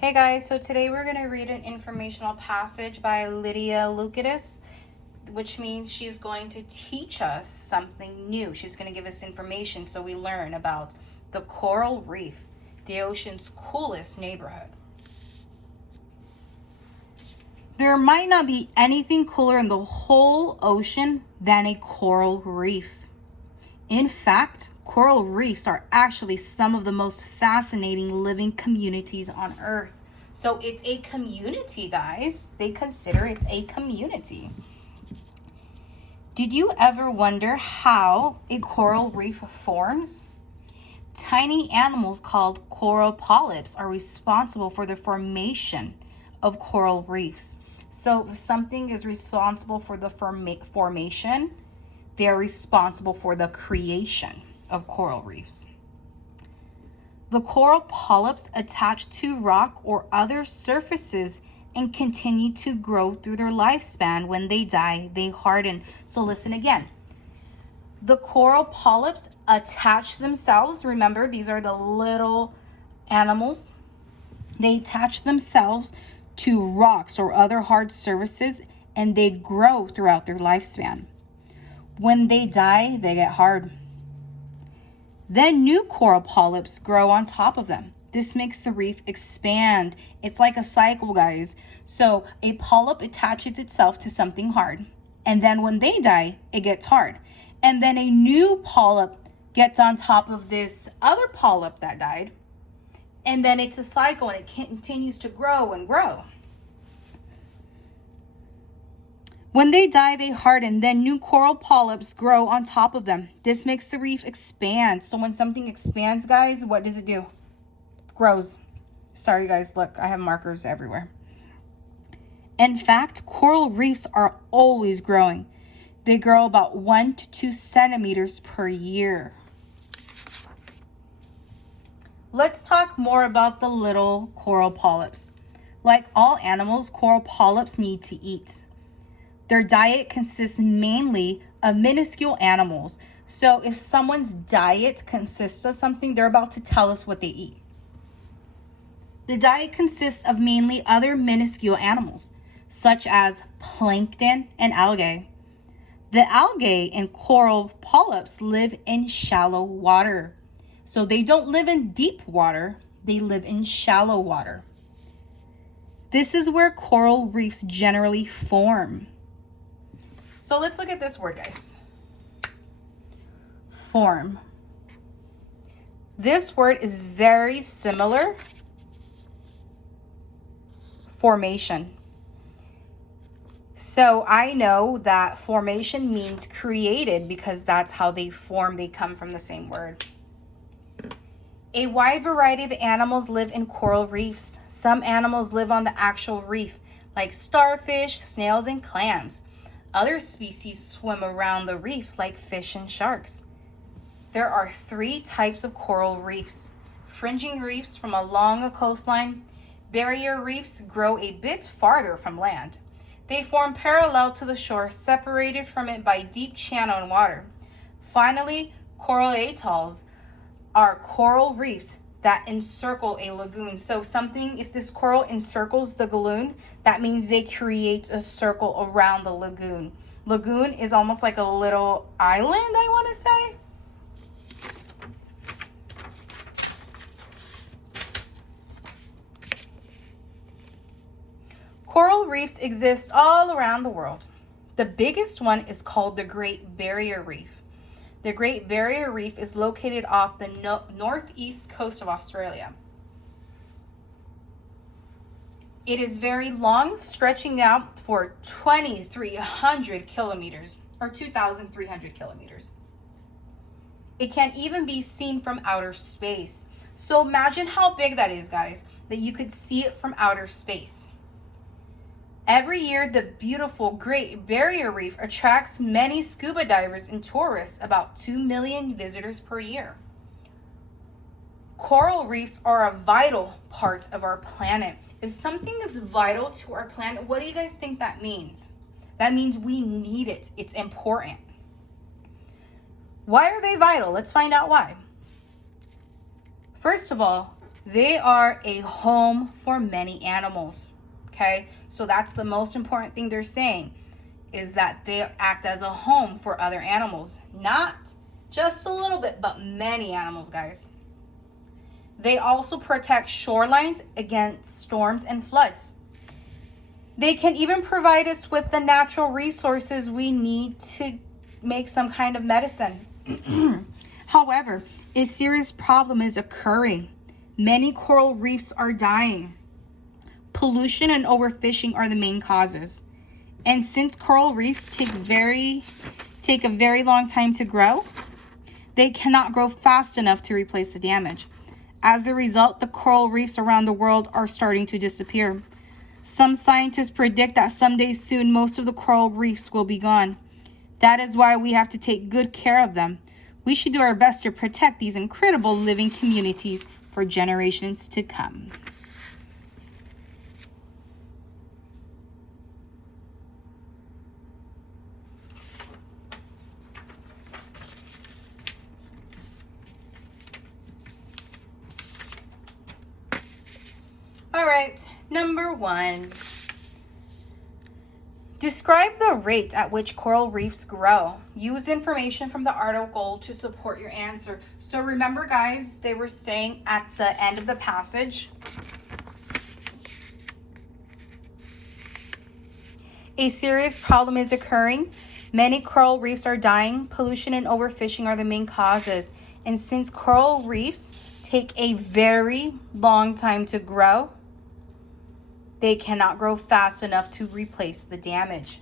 Hey guys, so today we're going to read an informational passage by Lydia Lucidus, which means she's going to teach us something new. She's going to give us information so we learn about the coral reef, the ocean's coolest neighborhood. There might not be anything cooler in the whole ocean than a coral reef. In fact, coral reefs are actually some of the most fascinating living communities on Earth. So it's a community, guys. They consider it a community. Did you ever wonder how a coral reef forms? Tiny animals called coral polyps are responsible for the formation of coral reefs. So if something is responsible for the formation, they are responsible for the creation of coral reefs. The coral polyps attach to rock or other surfaces and continue to grow through their lifespan. When they die, they harden. So listen again. The coral polyps attach themselves. Remember, these are the little animals. They attach themselves to rocks or other hard surfaces, and they grow throughout their lifespan. When they die, they get hard. Then new coral polyps grow on top of them. This makes the reef expand. It's like a cycle, guys. So a polyp attaches itself to something hard, and then when they die, it gets hard. And then a new polyp gets on top of this other polyp that died, and then it's a cycle, and it continues to grow and grow. When they die, they harden. Then new coral polyps grow on top of them. This makes the reef expand. So when something expands, guys, what does it do? Grows. Sorry, guys. Look, I have markers everywhere. In fact, coral reefs are always growing. They grow about 1 to 2 centimeters per year. Let's talk more about the little coral polyps. Like all animals, coral polyps need to eat. Their diet consists mainly of minuscule animals. So if someone's diet consists of something, they're about to tell us what they eat. The diet consists of mainly other minuscule animals, such as plankton and algae. The algae and coral polyps live in shallow water. So they don't live in deep water, they live in shallow water. This is where coral reefs generally form. So let's look at this word, guys. Form. This word is very similar. Formation. So I know that formation means created because that's how they form. They come from the same word. A wide variety of animals live in coral reefs. Some animals live on the actual reef, like starfish, snails, and clams. Other species swim around the reef like fish and sharks. There are 3 types of coral reefs. Fringing reefs from along a coastline. Barrier reefs grow a bit farther from land. They form parallel to the shore, separated from it by deep channel and water. Finally, coral atolls are coral reefs that encircle a lagoon. So if this coral encircles the lagoon, that means they create a circle around the lagoon. Lagoon is almost like a little island, I want to say. Coral reefs exist all around the world. The biggest one is called the Great Barrier Reef. The Great Barrier Reef is located off the northeast coast of Australia. It is very long, stretching out for 2,300 kilometers or 2,300 kilometers. It can even be seen from outer space. So imagine how big that is, guys, that you could see it from outer space. Every year, the beautiful Great Barrier Reef attracts many scuba divers and tourists, about 2 million visitors per year. Coral reefs are a vital part of our planet. If something is vital to our planet, what do you guys think that means? That means we need it. It's important. Why are they vital? Let's find out why. First of all, They are a home for many animals. Okay, so that's the most important thing they're saying, is that they act as a home for other animals. Not just a little bit, but many animals, guys. They also protect shorelines against storms and floods. They can even provide us with the natural resources we need to make some kind of medicine. However, a serious problem is occurring. Many coral reefs are dying. Pollution and overfishing are the main causes. And since coral reefs take a very long time to grow, they cannot grow fast enough to replace the damage. As a result, the coral reefs around the world are starting to disappear. Some scientists predict that someday soon most of the coral reefs will be gone. That is why we have to take good care of them. We should do our best to protect these incredible living communities for generations to come. All right, number 1. Describe the rate at which coral reefs grow. Use information from the article to support your answer. So remember, guys, they were saying at the end of the passage, a serious problem is occurring. Many coral reefs are dying. Pollution and overfishing are the main causes. And since coral reefs take a very long time to grow, they cannot grow fast enough to replace the damage.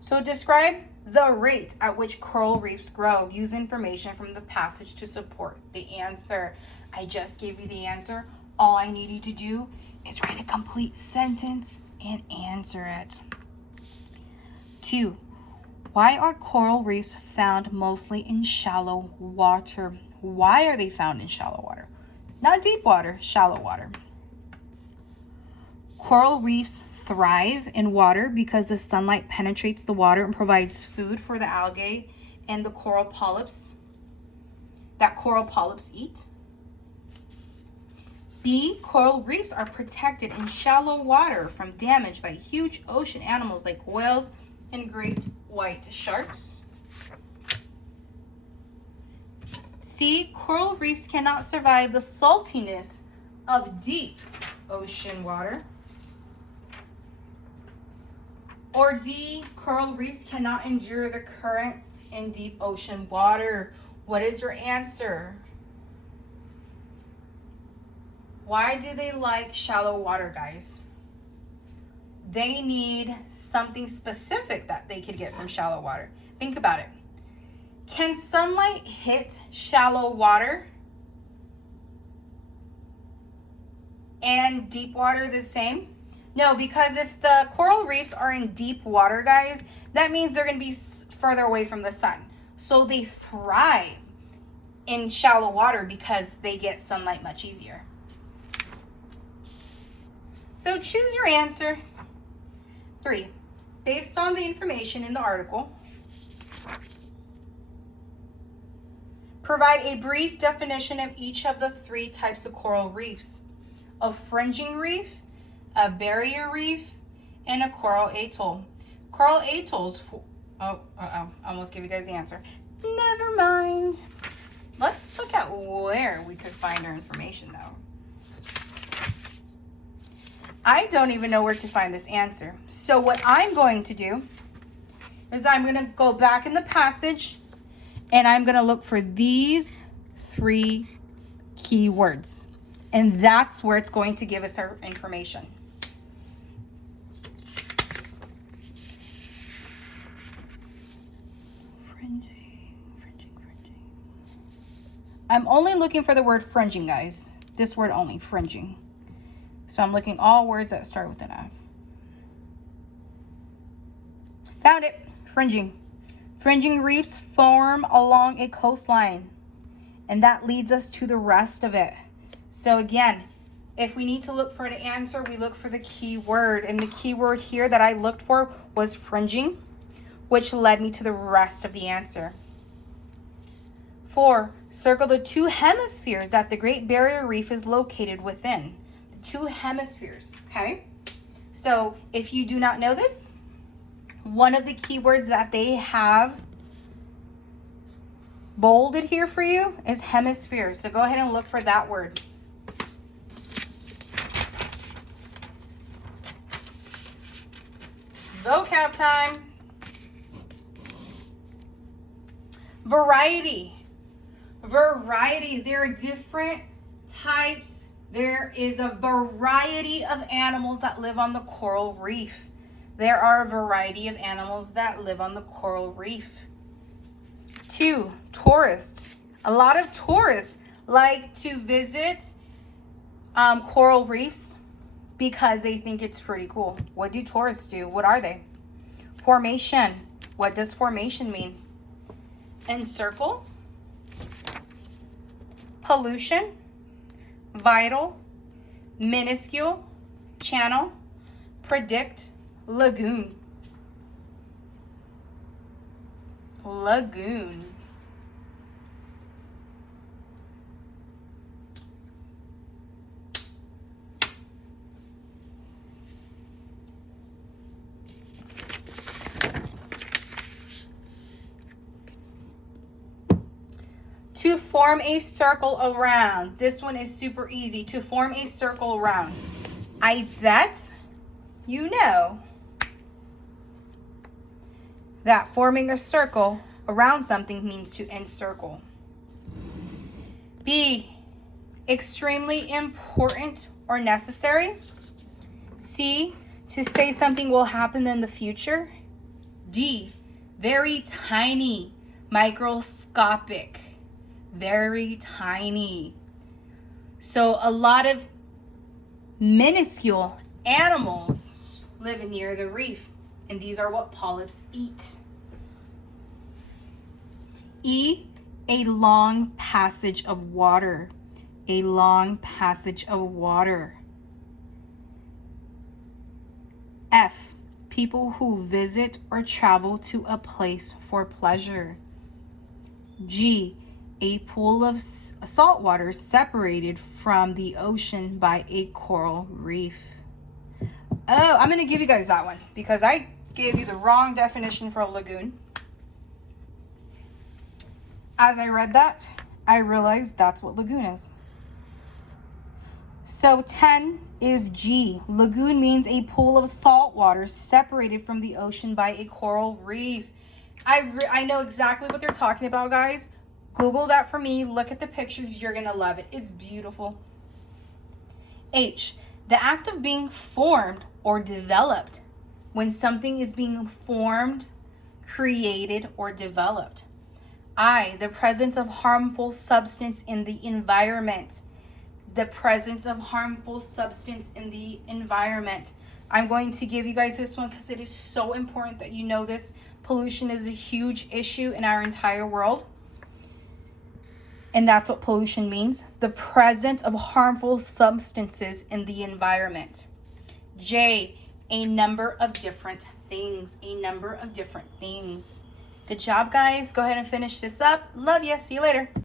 So describe the rate at which coral reefs grow. Use information from the passage to support the answer. I just gave you the answer. All I need you to do is write a complete sentence and answer it. 2. Why are coral reefs found mostly in shallow water? Why are they found in shallow water? Not deep water, shallow water. Coral reefs thrive in water because the sunlight penetrates the water and provides food for the algae and the coral polyps that coral polyps eat. B, coral reefs are protected in shallow water from damage by huge ocean animals like whales and great white sharks. C, coral reefs cannot survive the saltiness of deep ocean water. Or D, coral reefs cannot endure the currents in deep ocean water. What is your answer? Why do they like shallow water, guys? They need something specific that they could get from shallow water. Think about it. Can sunlight hit shallow water and deep water the same? No, because if the coral reefs are in deep water, guys, that means they're going to be further away from the sun. So they thrive in shallow water because they get sunlight much easier. So choose your answer. 3, based on the information in the article, provide a brief definition of each of the 3 types of coral reefs: a fringing reef, a barrier reef, and a coral atoll. Coral atolls, almost gave you guys the answer. Never mind. Let's look at where we could find our information though. I don't even know where to find this answer. So what I'm going to do is I'm going to go back in the passage and I'm going to look for these 3 keywords. And that's where it's going to give us our information. Fringing. I'm only looking for the word fringing, guys. This word only, fringing. So I'm looking all words that start with an F. Found it. Fringing. Fringing reefs form along a coastline. And that leads us to the rest of it. So again, if we need to look for an answer, we look for the key word. And the key word here that I looked for was fringing, which led me to the rest of the answer. 4, circle the 2 hemispheres that the Great Barrier Reef is located within. The 2 hemispheres, okay? So if you do not know this, one of the keywords that they have bolded here for you is hemisphere. So go ahead and look for that word. Vocab time. Variety. Variety. There are different types. There is a variety of animals that live on the coral reef. There are a variety of animals that live on the coral reef. 2, tourists. A lot of tourists like to visit coral reefs because they think it's pretty cool. What do tourists do? What are they? Formation. What does formation mean? Encircle. Pollution. Vital. Minuscule. Channel. Predict. Lagoon. Lagoon. To form a circle around. This one is super easy. To form a circle around. I bet you know that forming a circle around something means to encircle. B, extremely important or necessary. C, to say something will happen in the future. D, very tiny, microscopic, very tiny. So a lot of minuscule animals live near the reef, and these are what polyps eat. E, a long passage of water. A long passage of water. F, people who visit or travel to a place for pleasure. G, a pool of salt water separated from the ocean by a coral reef. Oh, I'm going to give you guys that one because I gave you the wrong definition for a lagoon. As I read that, I realized that's what lagoon is. So 10 is G. Lagoon means a pool of salt water separated from the ocean by a coral reef. I know exactly what they're talking about, guys. Google that for me. Look at the pictures. You're going to love it. It's beautiful. H, the act of being formed or developed. When something is being formed, created, or developed. I, the presence of harmful substance in the environment. The presence of harmful substance in the environment. I'm going to give you guys this one because it is so important that you know this. Pollution is a huge issue in our entire world. And that's what pollution means. The presence of harmful substances in the environment. J, a number of different things. A number of different things. Good job, guys. Go ahead and finish this up. Love ya. See you later.